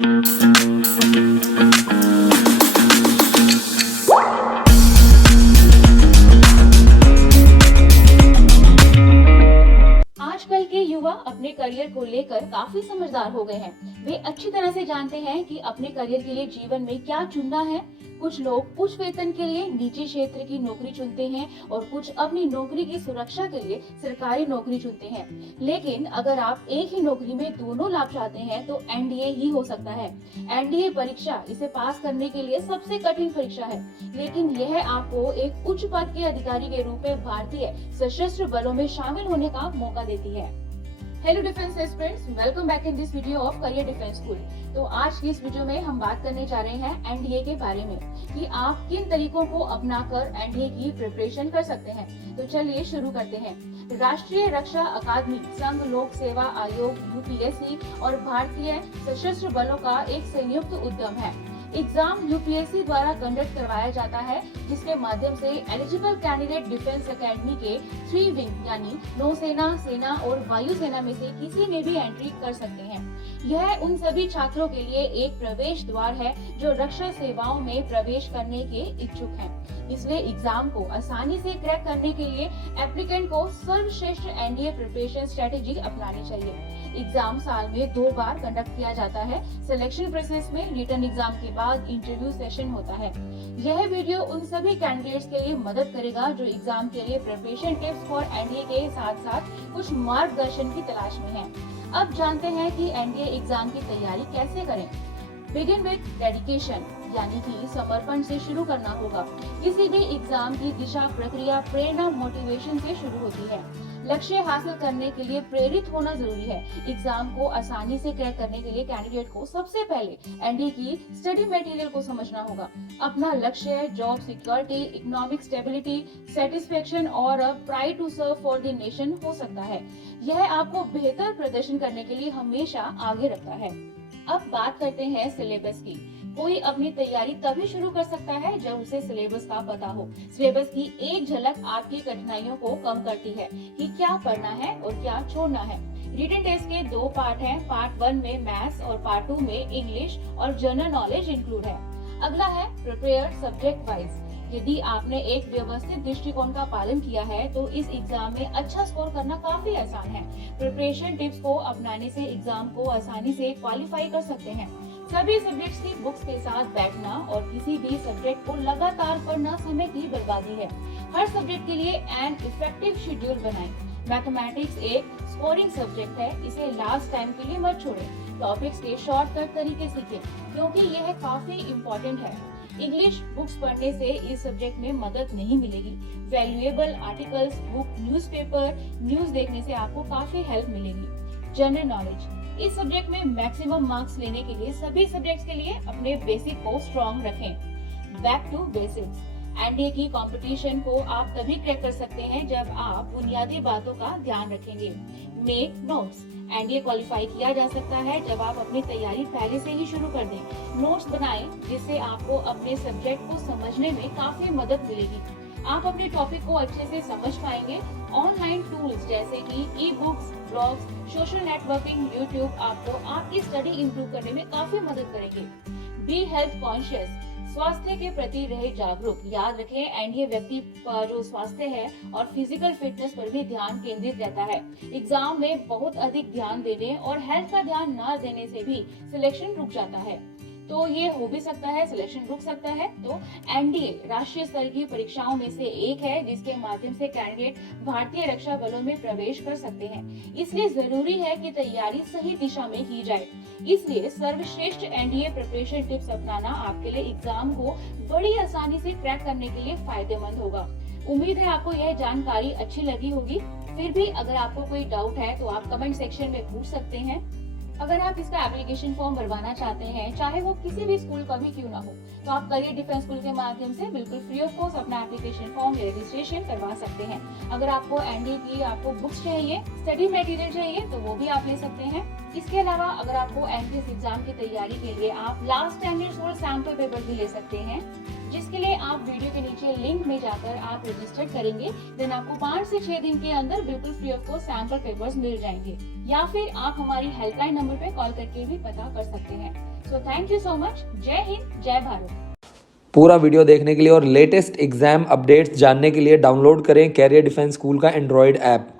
आजकल के युवा अपने करियर को लेकर काफी समझदार हो गए हैं। वे अच्छी तरह से जानते हैं कि अपने करियर के लिए जीवन में क्या चुनना है। कुछ लोग उच्च वेतन के लिए निजी क्षेत्र की नौकरी चुनते हैं और कुछ अपनी नौकरी की सुरक्षा के लिए सरकारी नौकरी चुनते हैं। लेकिन अगर आप एक ही नौकरी में दोनों लाभ चाहते हैं तो एनडीए ही हो सकता है। एनडीए परीक्षा इसे पास करने के लिए सबसे कठिन परीक्षा है, लेकिन यह आपको एक उच्च पद के अधिकारी के रूप में भारतीय सशस्त्र बलों में शामिल होने का मौका देती है। Hello defence aspirants, welcome back in this video of career defence school. तो आज की इस वीडियो में हम बात करने जा रहे हैं एनडीए के बारे में कि आप किन तरीकों को अपनाकर एनडीए की प्रिपरेशन कर सकते हैं। तो चलिए शुरू करते हैं। राष्ट्रीय रक्षा अकादमी संघ लोक सेवा आयोग यूपीएससी और भारतीय सशस्त्र बलों का एक संयुक्त उद्यम है। एग्जाम यूपीएससी द्वारा कंडक्ट करवाया जाता है, जिसके माध्यम से एलिजिबल कैंडिडेट डिफेंस एकेडमी के 3 विंग यानी नौसेना, सेना और वायुसेना में से किसी में भी एंट्री कर सकते हैं। यह उन सभी छात्रों के लिए एक प्रवेश द्वार है जो रक्षा सेवाओं में प्रवेश करने के इच्छुक हैं। इसलिए एग्जाम को आसानी से क्रैक करने के लिए एप्लीकेंट को सर्वश्रेष्ठ एनडीए प्रिपरेशन स्ट्रेटेजी अपनानी चाहिए। एग्जाम साल में 2 बार कंडक्ट किया जाता है। सिलेक्शन प्रोसेस में रिटन एग्जाम के बाद इंटरव्यू सेशन होता है। यह वीडियो उन सभी कैंडिडेट्स के लिए मदद करेगा जो एग्जाम के लिए प्रिपरेशन टिप्स फॉर एनडीए के साथ साथ कुछ मार्गदर्शन की तलाश में हैं। अब जानते हैं कि एनडीए एग्जाम की तैयारी कैसे करें। बिगिन विद डेडिकेशन यानी कि समर्पण से शुरू करना होगा। किसी भी एग्जाम की दिशा, प्रक्रिया, प्रेरणा, मोटिवेशन से शुरू होती है। लक्ष्य हासिल करने के लिए प्रेरित होना जरूरी है। एग्जाम को आसानी से क्रैक करने के लिए कैंडिडेट को सबसे पहले एनडीए की स्टडी मटेरियल को समझना होगा। अपना लक्ष्य job security, economic stability, satisfaction और pride to serve for the nation हो सकता है। यह आपको बेहतर प्रदर्शन करने के लिए हमेशा आगे रखता है। अब बात करते हैं सिलेबस की। कोई अपनी तैयारी तभी शुरू कर सकता है जब उसे सिलेबस का पता हो। सिलेबस की एक झलक आपकी कठिनाइयों को कम करती है कि क्या पढ़ना है और क्या छोड़ना है। रिटन टेस्ट के 2 पार्ट हैं। पार्ट 1 में मैथ्स और पार्ट 2 में इंग्लिश और जनरल नॉलेज इंक्लूड है। अगला है प्रिपेयर सब्जेक्ट वाइज। यदि आपने एक व्यवस्थित दृष्टिकोण का पालन किया है तो इस एग्जाम में अच्छा स्कोर करना काफी आसान है। प्रिपरेशन टिप्स को अपनाने से एग्जाम को आसानी से क्वालिफाई कर सकते हैं। सभी सब्जेक्ट्स की बुक्स के साथ बैठना और किसी भी सब्जेक्ट को लगातार पढ़ना समय की बर्बादी है। हर सब्जेक्ट के लिए एन इफेक्टिव शेड्यूल बनाएं। मैथमेटिक्स एक स्कोरिंग सब्जेक्ट है, इसे लास्ट टाइम के लिए मत छोड़ें। टॉपिक्स के शॉर्टकट तरीके सीखें क्योंकि यह काफी इम्पोर्टेंट है। इंग्लिश बुक्स पढ़ने से इस सब्जेक्ट में मदद नहीं मिलेगी। Valuable articles, book, newspaper, news देखने से आपको काफी हेल्प मिलेगी। जनरल नॉलेज इस सब्जेक्ट में मैक्सिमम मार्क्स लेने के लिए सभी सब्जेक्ट्स के लिए अपने बेसिक को स्ट्रॉन्ग रखें। बैक टू बेसिक्स एनडीए की कंपटीशन को आप तभी क्रैक कर सकते हैं जब आप बुनियादी बातों का ध्यान रखेंगे। मेक नोट्स एनडीए क्वालिफाई किया जा सकता है जब आप अपनी तैयारी पहले से ही शुरू कर दें। नोट्स बनाएं जिससे आपको अपने सब्जेक्ट को समझने में काफी मदद मिलेगी। आप अपने टॉपिक को अच्छे से समझ पाएंगे। ऑनलाइन टूल्स जैसे कि e books, blogs, social networking, YouTube आपको आपकी स्टडी इंप्रूव करने में काफी मदद करेंगे। बी हेल्थ कॉन्शियस स्वास्थ्य के प्रति रहे जागरूक। याद रखें एनडीए व्यक्ति का जो स्वास्थ्य है और फिजिकल फिटनेस पर भी ध्यान केंद्रित रहता है। एग्जाम में बहुत अधिक ध्यान देने और हेल्थ का ध्यान न देने से भी सिलेक्शन रुक जाता है। तो ये हो भी सकता है, सिलेक्शन रुक सकता है। तो एनडीए राष्ट्रीय स्तर की परीक्षाओं में से एक है जिसके माध्यम से कैंडिडेट भारतीय रक्षा बलों में प्रवेश कर सकते हैं। इसलिए जरूरी है कि तैयारी सही दिशा में की जाए। इसलिए सर्वश्रेष्ठ एनडीए प्रिपरेशन टिप्स अपनाना आपके लिए एग्जाम को बड़ी आसानी से क्रैक करने के लिए फायदेमंद होगा। उम्मीद है आपको यह जानकारी अच्छी लगी होगी। फिर भी अगर आपको कोई डाउट है तो आप कमेंट सेक्शन में पूछ सकते हैं। अगर आप इसका एप्लीकेशन फॉर्म भरवाना चाहते हैं, चाहे वो किसी भी स्कूल का भी क्यों ना हो, तो आप करियर डिफेंस स्कूल के माध्यम से बिल्कुल फ्री ऑफ कॉस्ट अपना एप्लीकेशन फॉर्म या रजिस्ट्रेशन करवा सकते हैं। अगर आपको एनडीए की बुक्स चाहिए, स्टडी मटेरियल चाहिए तो वो भी आप ले सकते हैं। इसके अलावा अगर आपको एंट्रेंस एग्जाम की तैयारी के लिए आप लास्ट 10 ईयर्स और सैंपल पेपर भी ले सकते हैं, जिसके लिए आप वीडियो के नीचे लिंक में जाकर आप रजिस्टर करेंगे, देन आपको 5 से 6 दिन के अंदर बिल्कुल free of cost sample papers मिल जाएंगे। या फिर आप हमारी हेल्पलाइन नंबर पे कॉल करके भी पता कर सकते हैं। So thank you so much. जय हिंद, जय भारत। पूरा वीडियो देखने के लिए और लेटेस्ट एग्जाम अपडेट्स जानने के लिए डाउनलोड करें कैरियर डिफेंस स्कूल का एंड्रॉयड ऐप।